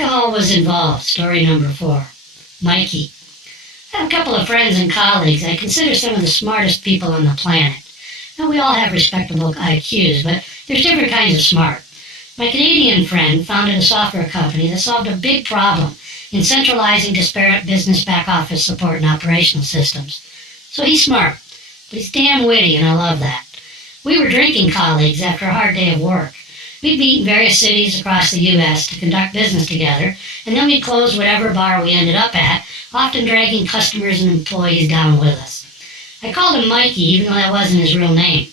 Alcohol was involved, story number 4. Mikey. I have a couple of friends and colleagues I consider some of the smartest people on the planet. Now, we all have respectable IQs, but there's different kinds of smart. My Canadian friend founded a software company that solved a big problem in centralizing disparate business back-office support and operational systems. So he's smart, but he's damn witty, and I love that. We were drinking colleagues after a hard day of work. We'd meet in various cities across the U.S. to conduct business together, and then we'd close whatever bar we ended up at, often dragging customers and employees down with us. I called him Mikey, even though that wasn't his real name.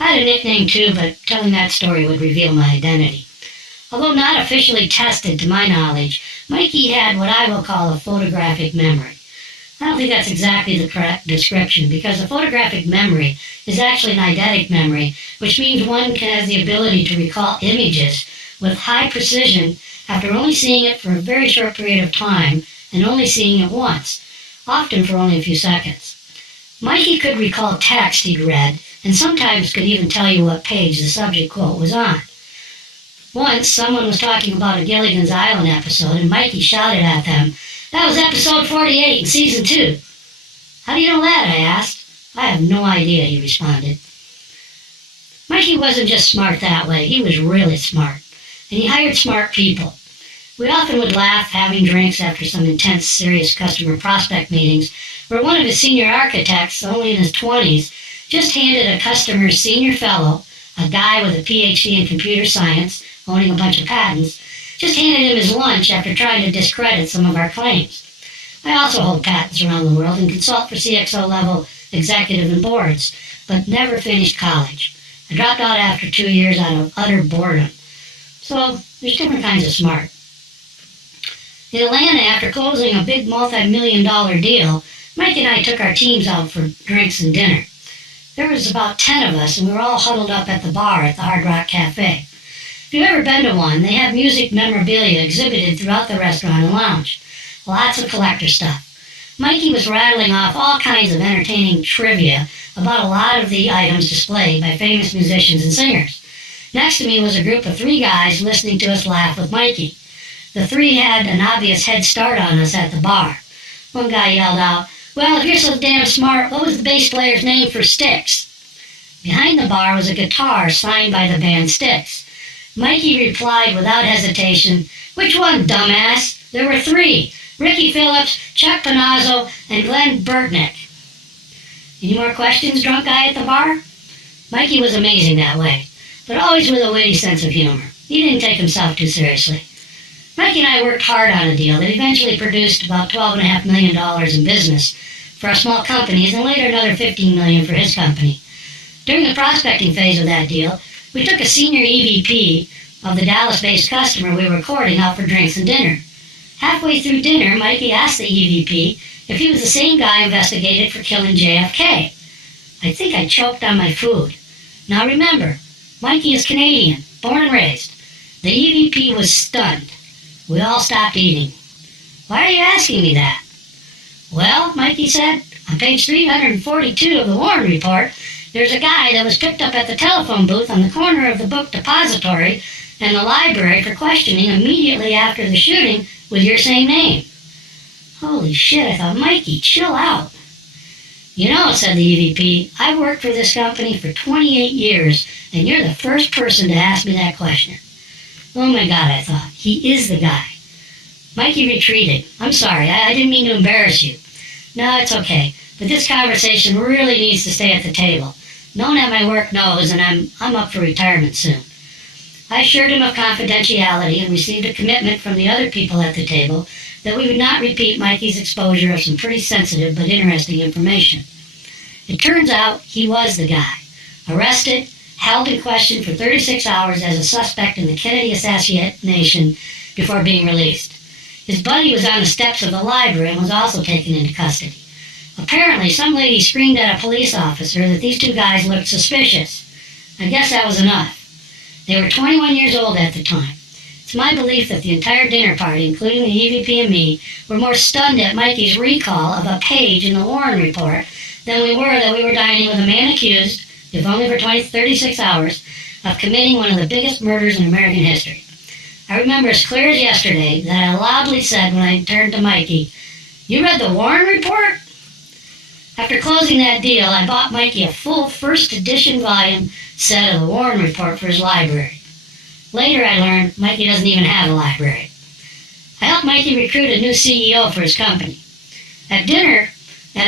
I had a nickname too, but telling that story would reveal my identity. Although not officially tested to my knowledge, Mikey had what I will call a photographic memory. I don't think that's exactly the correct description, because a photographic memory is actually an eidetic memory, which means one has the ability to recall images with high precision after only seeing it for a very short period of time and only seeing it once, often for only a few seconds. Mikey could recall text he'd read, and sometimes could even tell you what page the subject quote was on. Once, someone was talking about a Gilligan's Island episode, and Mikey shouted at them, "That was episode 48 in season 2. "How do you know that?" I asked. "I have no idea," he responded. Mikey wasn't just smart that way, he was really smart. And he hired smart people. We often would laugh having drinks after some intense, serious customer prospect meetings where one of his senior architects, only in his 20s, just handed a customer's senior fellow, a guy with a PhD in computer science, owning a bunch of patents, just handed him his lunch after trying to discredit some of our claims. I also hold patents around the world and consult for CXO-level executive and boards, but never finished college. I dropped out after 2 years out of utter boredom. So there's different kinds of smart. In Atlanta, after closing a big multi-million-dollar deal, Mike and I took our teams out for drinks and dinner. There was about 10 of us, and we were all huddled up at the bar at the Hard Rock Cafe. If you've ever been to one, they have music memorabilia exhibited throughout the restaurant and lounge. Lots of collector stuff. Mikey was rattling off all kinds of entertaining trivia about a lot of the items displayed by famous musicians and singers. Next to me was a group of 3 guys listening to us laugh with Mikey. The 3 had an obvious head start on us at the bar. One guy yelled out, "Well, if you're so damn smart, what was the bass player's name for Styx?" Behind the bar was a guitar signed by the band Styx. Mikey replied without hesitation, "Which one, dumbass? There were 3. Ricky Phillips, Chuck Panazzo, and Glenn Burtnick." Any more questions, drunk guy at the bar? Mikey was amazing that way, but always with a witty sense of humor. He didn't take himself too seriously. Mikey and I worked hard on a deal that eventually produced about $12.5 million in business for our small companies and later another $15 million for his company. During the prospecting phase of that deal, we took a senior EVP of the Dallas-based customer we were courting out for drinks and dinner. Halfway through dinner, Mikey asked the EVP if he was the same guy investigated for killing JFK. I think I choked on my food. Now remember, Mikey is Canadian, born and raised. The EVP was stunned. We all stopped eating. "Why are you asking me that?" "Well," Mikey said, "on page 342 of the Warren Report, there's a guy that was picked up at the telephone booth on the corner of the book depository and the library for questioning immediately after the shooting with your same name." Holy shit, I thought, Mikey, chill out. "You know," said the EVP, "I've worked for this company for 28 years, and you're the first person to ask me that question." Oh my God, I thought, he is the guy. Mikey retreated. "I'm sorry, I didn't mean to embarrass you." "No, it's okay, but this conversation really needs to stay at the table. No one at my work knows, and I'm up for retirement soon." I assured him of confidentiality and received a commitment from the other people at the table that we would not repeat Mikey's exposure of some pretty sensitive but interesting information. It turns out he was the guy. Arrested, held in question for 36 hours as a suspect in the Kennedy assassination before being released. His buddy was on the steps of the library and was also taken into custody. Apparently, some lady screamed at a police officer that these 2 guys looked suspicious. I guess that was enough. They were 21 years old at the time. It's my belief that the entire dinner party, including the EVP and me, were more stunned at Mikey's recall of a page in the Warren Report than we were that we were dining with a man accused, if only for 36 hours, of committing one of the biggest murders in American history. I remember as clear as yesterday that I loudly said when I turned to Mikey, "You read the Warren Report?" After closing that deal, I bought Mikey a full first edition volume set of the Warren Report for his library. Later I learned Mikey doesn't even have a library. I helped Mikey recruit a new CEO for his company. At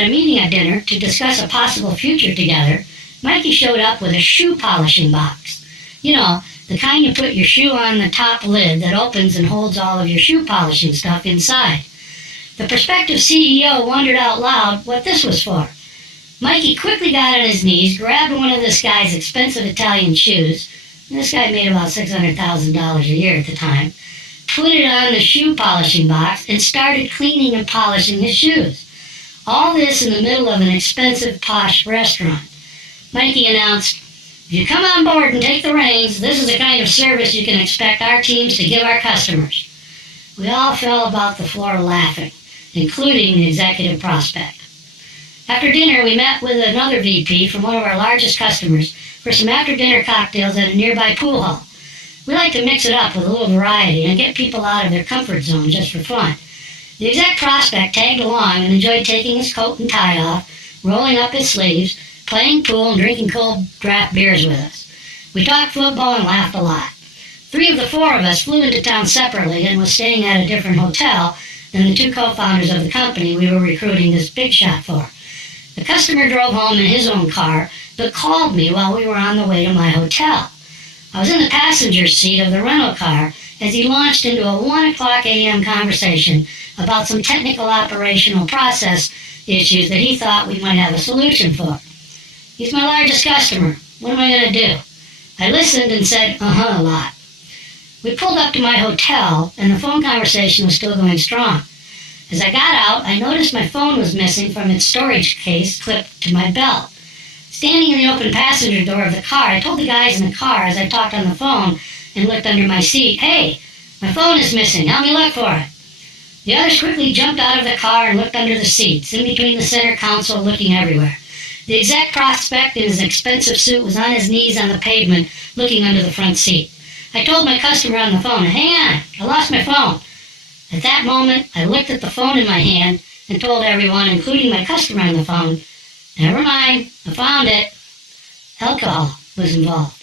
a meeting at dinner to discuss a possible future together, Mikey showed up with a shoe polishing box. You know, the kind you put your shoe on the top lid that opens and holds all of your shoe polishing stuff inside. The prospective CEO wondered out loud what this was for. Mikey quickly got on his knees, grabbed one of this guy's expensive Italian shoes. This guy made about $600,000 a year at the time. Put it on the shoe polishing box and started cleaning and polishing his shoes. All this in the middle of an expensive, posh restaurant. Mikey announced, "If you come on board and take the reins, this is the kind of service you can expect our teams to give our customers." We all fell about the floor laughing, including the executive prospect. After dinner, we met with another VP from one of our largest customers for some after-dinner cocktails at a nearby pool hall. We like to mix it up with a little variety and get people out of their comfort zone just for fun. The exec prospect tagged along and enjoyed taking his coat and tie off, rolling up his sleeves, playing pool and drinking cold draft beers with us. We talked football and laughed a lot. 3 of the 4 of us flew into town separately and was staying at a different hotel than the 2 co-founders of the company we were recruiting this big shot for. The customer drove home in his own car, but called me while we were on the way to my hotel. I was in the passenger seat of the rental car as he launched into a 1:00 a.m. conversation about some technical operational process issues that he thought we might have a solution for. "He's my largest customer. What am I going to do?" I listened and said, a lot. We pulled up to my hotel, and the phone conversation was still going strong. As I got out, I noticed my phone was missing from its storage case clipped to my belt. Standing in the open passenger door of the car, I told the guys in the car as I talked on the phone and looked under my seat, "Hey, my phone is missing. Help me look for it." The others quickly jumped out of the car and looked under the seats, in between the center console, looking everywhere. The exec prospect in his expensive suit was on his knees on the pavement, looking under the front seat. I told my customer on the phone, "Hang on, I lost my phone." At that moment, I looked at the phone in my hand and told everyone, including my customer on the phone, "Never mind, I found it." Alcohol was involved.